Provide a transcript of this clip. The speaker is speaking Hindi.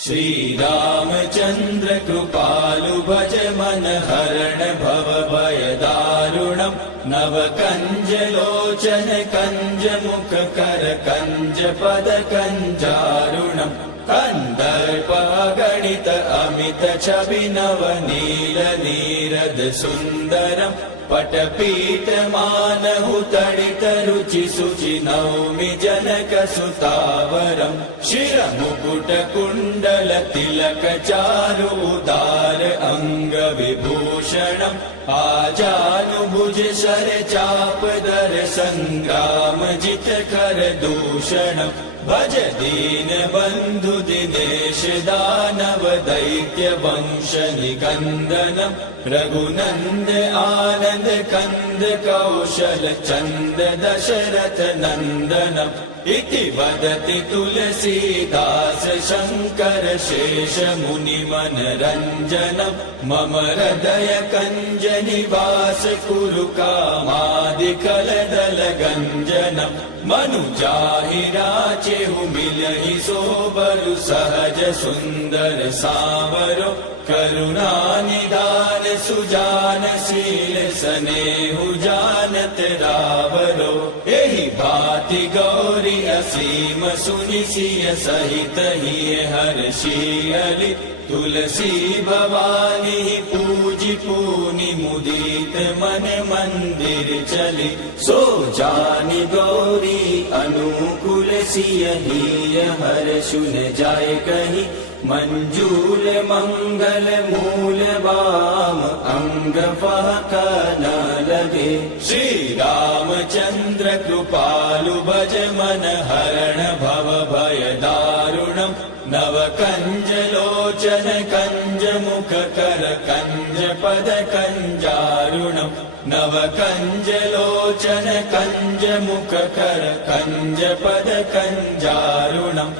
श्रीरामचन्द्र कृपालु भज मन हरण भव भय दारुणम् नव कंज लोचन कंज मुख कर कंज पद कंजारुणम् कंदर्प गणित अमित छवि नव नील नीरद सुंदरम् पटपीठ मानहु तडित रुचि सुचि नौमि जनक सुतावरम् शिर मुकुट कुण्डल तिलक चारु उदार अंग विभूषणम् आजानुभुज शर चाप दर संग्राम जित कर दूषणम् भज दीन बंधु दिनेश दानव दैत्य वंश निकंदनम् रघुनंद आनंद कंद कौशल चंद दशरथ नंदनम् इति वदति तुलसीदास शंकर शेष मुनि मनरंजनम् मम हृदय कंज निवास कुरु कामादिकल दल गंजनम् मनुजाहि राचेहु मिलहि सोबरु सहज सुंदर सावरो करुणा निदान सुजान शील सनेहु जानत रावरो एहि भांति गौरी असीम सुनि सिय सहित हिय हर्षियलि तुलसी भवानी पूजि पूनि मुदित मन मंदिर चली सो जानि गौरी अनुकूल सिय हिय हर्षुन जाय कहि मंजूल मंगल मूल वाम अंग फहक न लगे। श्री रामचंद्र कृपालु भज मन हरण भव भय दारुणम् नव कंज लोचन कंज मुख कर कंज पद कंजारुणम् नव कंज लोचन कंज मुख कर कंज पद कंजारुणम्।